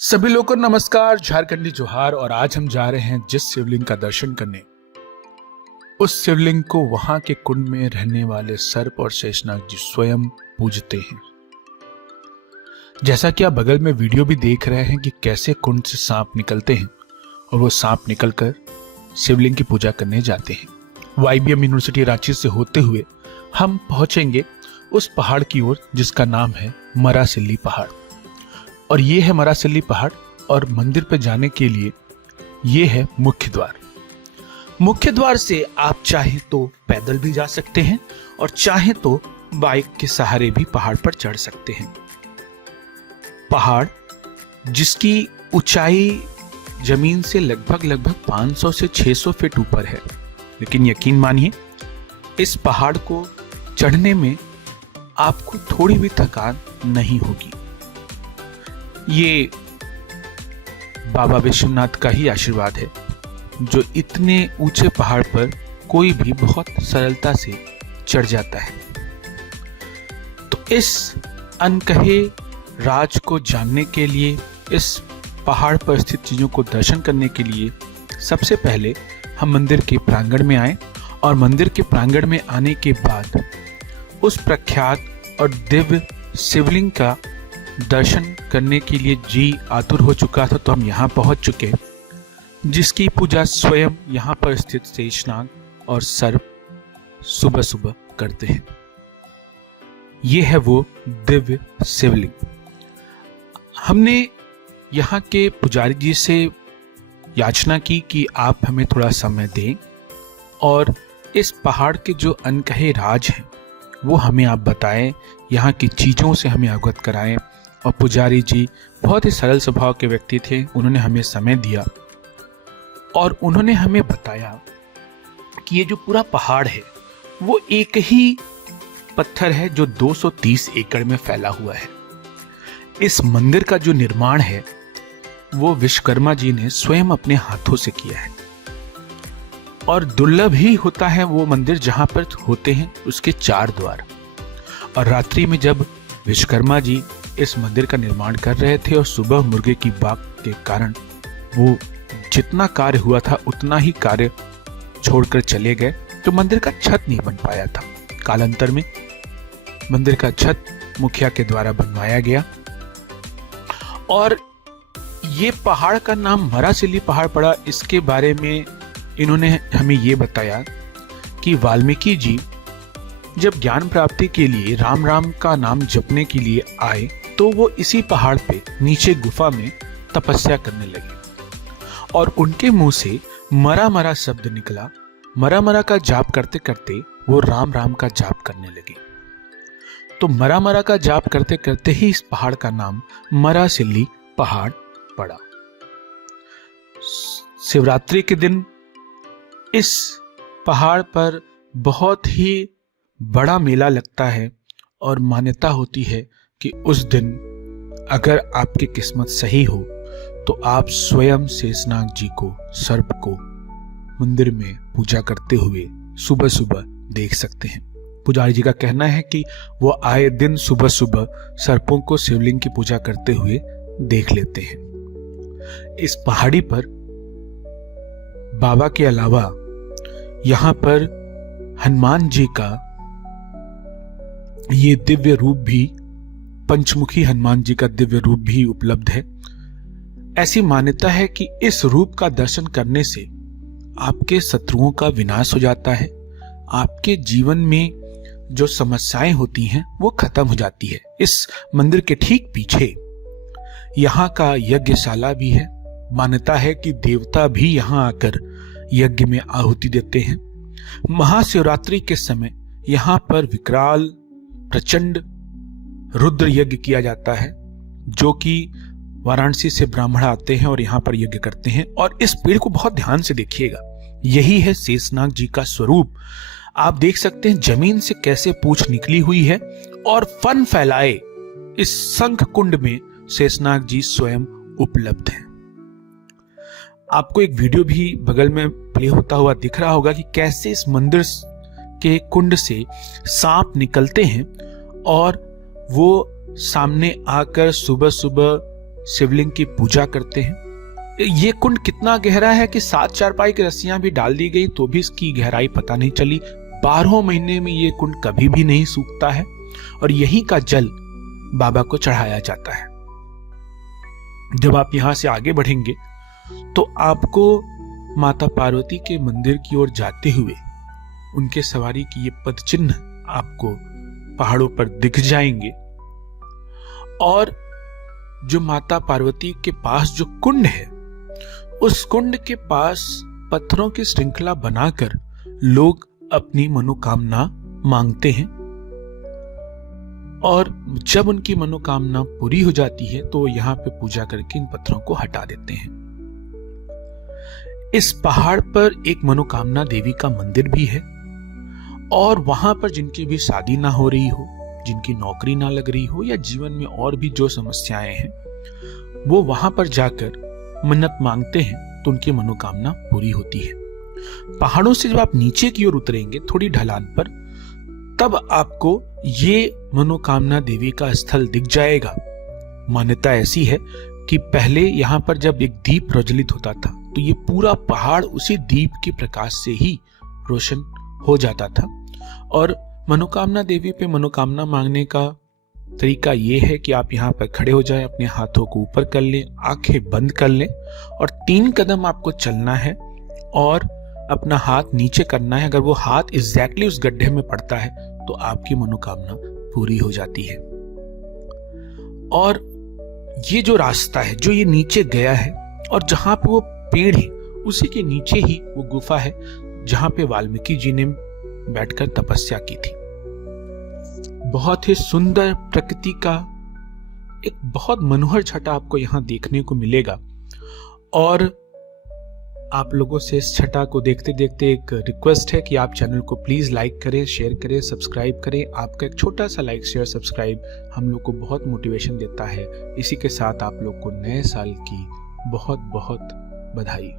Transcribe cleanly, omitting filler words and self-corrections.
सभी लोगों को नमस्कार, झारखंडी जोहार। और आज हम जा रहे हैं जिस शिवलिंग का दर्शन करने, उस शिवलिंग को वहां के कुंड में रहने वाले सर्प और शेषनाग जी स्वयं पूजते हैं। जैसा कि आप बगल में वीडियो भी देख रहे हैं कि कैसे कुंड से सांप निकलते हैं और वो सांप निकलकर शिवलिंग की पूजा करने जाते हैं। YBM यूनिवर्सिटी रांची से होते हुए हम पहुंचेंगे उस पहाड़ की ओर जिसका नाम है मरासिल्ली पहाड़। और ये है मरासिल्ली पहाड़, और मंदिर पे जाने के लिए ये है मुख्य द्वार। मुख्य द्वार से आप चाहे तो पैदल भी जा सकते हैं और चाहे तो बाइक के सहारे भी पहाड़ पर चढ़ सकते हैं। पहाड़ जिसकी ऊंचाई जमीन से लगभग 500 से 600 फीट ऊपर है, लेकिन यकीन मानिए इस पहाड़ को चढ़ने में आपको थोड़ी भी थकान नहीं होगी। ये बाबा विश्वनाथ का ही आशीर्वाद है जो इतने ऊंचे पहाड़ पर कोई भी बहुत सरलता से चढ़ जाता है। तो इस अनकहे राज को जानने के लिए, इस पहाड़ पर स्थित चीजों को दर्शन करने के लिए सबसे पहले हम मंदिर के प्रांगण में आए। और मंदिर के प्रांगण में आने के बाद उस प्रख्यात और दिव्य शिवलिंग का दर्शन करने के लिए जी आतुर हो चुका था। तो हम यहाँ पहुंच चुके, जिसकी पूजा स्वयं यहाँ पर स्थित शेषनाग और सर्प सुबह सुबह करते हैं। ये है वो दिव्य शिवलिंग। हमने यहाँ के पुजारी जी से याचना की कि आप हमें थोड़ा समय दें और इस पहाड़ के जो अनकहे राज हैं वो हमें आप बताएं, यहाँ की चीज़ों से हमें अवगत कराएं। और पुजारी जी बहुत ही सरल स्वभाव के व्यक्ति थे। उन्होंने हमें समय दिया और उन्होंने हमें बताया कि ये जो पूरा पहाड़ है वो एक ही पत्थर है जो 230 एकड़ में फैला हुआ है। इस मंदिर का जो निर्माण है वो विश्वकर्मा जी ने स्वयं अपने हाथों से किया है। और दुर्लभ ही होता है वो मंदिर जहां पर होते हैं उसके 4 द्वार। और रात्रि में जब विश्वकर्मा जी इस मंदिर का निर्माण कर रहे थे और सुबह मुर्गे की बाग के कारण वो जितना कार्य हुआ था उतना ही कार्य छोड़कर चले गए, तो मंदिर का छत नहीं बन पाया था। कालांतर में मंदिर का छत मुखिया के द्वारा बनवाया गया और ये पहाड़ का नाम मरासिल्ली पहाड़ पड़ा। इसके बारे में इन्होंने हमें ये बताया कि वाल्मीकि जी जब ज्ञान प्राप्ति के लिए राम राम का नाम जपने के लिए आए तो वो इसी पहाड़ पे नीचे गुफा में तपस्या करने लगे और उनके मुंह से मरा मरा शब्द निकला। मरा मरा का जाप करते करते वो राम राम का जाप करने लगे। तो मरा मरा का जाप करते करते ही इस पहाड़ का नाम मरासिल्ली पहाड़ पड़ा। शिवरात्रि के दिन इस पहाड़ पर बहुत ही बड़ा मेला लगता है और मान्यता होती है कि उस दिन अगर आपकी किस्मत सही हो तो आप स्वयं शेषनाग जी को, सर्प को मंदिर में पूजा करते हुए सुबह सुबह देख सकते हैं। पुजारी जी का कहना है कि वो आए दिन सुबह सुबह सर्पों को शिवलिंग की पूजा करते हुए देख लेते हैं। इस पहाड़ी पर बाबा के अलावा यहाँ पर हनुमान जी का ये दिव्य रूप भी, पंचमुखी हनुमान जी का दिव्य रूप भी उपलब्ध है। ऐसी मान्यता है कि इस रूप का दर्शन करने से आपके शत्रुओं का विनाश हो जाता है, आपके जीवन में जो समस्याएं होती हैं वो खत्म हो जाती है। इस मंदिर के ठीक पीछे यहाँ का यज्ञशाला भी है। मान्यता है कि देवता भी यहाँ आकर यज्ञ में आहुति देते हैं। महाशिवरात्रि के समय यहाँ पर विकराल प्रचंड रुद्र यज्ञ किया जाता है, जो कि वाराणसी से ब्राह्मण आते हैं और यहाँ पर यज्ञ करते हैं। और इस पेड़ को बहुत ध्यान से देखिएगा, यही है शेषनाग जी का स्वरूप। आप देख सकते हैं जमीन से कैसे पूंछ निकली हुई है और फन फैलाए इस शंख कुंड में शेषनाग जी स्वयं उपलब्ध हैं। आपको एक वीडियो भी बगल में प्ले होता हुआ दिख रहा होगा कि कैसे इस मंदिर के कुंड से सांप निकलते हैं और वो सामने आकर सुबह सुबह शिवलिंग की पूजा करते हैं। ये कुंड कितना गहरा है कि 7 चारपाई की रस्सियां भी डाल दी गई तो भी इसकी गहराई पता नहीं चली। 12 महीने में ये कुंड कभी भी नहीं सूखता है और यहीं का जल बाबा को चढ़ाया जाता है। जब आप यहां से आगे बढ़ेंगे तो आपको माता पार्वती के मंदिर की ओर जाते हुए उनके सवारी की ये पद चिन्ह आपको पहाड़ों पर दिख जाएंगे। और जो माता पार्वती के पास जो कुंड है, उस कुंड के पास पत्थरों की श्रृंखला बनाकर लोग अपनी मनोकामना मांगते हैं और जब उनकी मनोकामना पूरी हो जाती है तो यहाँ पे पूजा करके इन पत्थरों को हटा देते हैं। इस पहाड़ पर एक मनोकामना देवी का मंदिर भी है और वहां पर जिनकी भी शादी ना हो रही हो, जिनकी नौकरी ना लग रही हो या जीवन में और भी जो समस्याएं हैं, वो वहां पर जाकर मन्नत मांगते हैं तो उनकी मनोकामना पूरी होती है। पहाड़ों से जब आप नीचे की ओर उतरेंगे थोड़ी ढलान पर, तब आपको ये मनोकामना देवी का स्थल दिख जाएगा। मान्यता ऐसी है कि पहले यहाँ पर जब एक दीप प्रज्वलित होता था तो ये पूरा पहाड़ उसी दीप के प्रकाश से ही रोशन हो जाता था। और मनोकामना देवी पे मनोकामना मांगने का तरीका ये है कि आप यहाँ पर खड़े हो जाएं, अपने हाथों को ऊपर कर लें, आंखें बंद कर लें और 3 कदम आपको चलना है और अपना हाथ नीचे करना है। अगर वो हाथ एग्जैक्टली उस गड्ढे में पड़ता है तो आपकी मनोकामना पूरी हो जाती है। और ये जो रास्ता है जो ये नीचे गया है और जहां पे वो पेड़ है उसी के नीचे ही वो गुफा है जहां पे वाल्मीकि जी ने बैठकर तपस्या की थी। बहुत ही सुंदर प्रकृति का एक बहुत मनोहर छटा आपको यहां देखने को मिलेगा। और आप लोगों से इस छटा को देखते देखते एक रिक्वेस्ट है कि आप चैनल को प्लीज लाइक करें, शेयर करें, सब्सक्राइब करें। आपका एक छोटा सा लाइक, शेयर, सब्सक्राइब हम लोग को बहुत मोटिवेशन देता है। इसी के साथ आप लोग को नए साल की बहुत बहुत बधाई।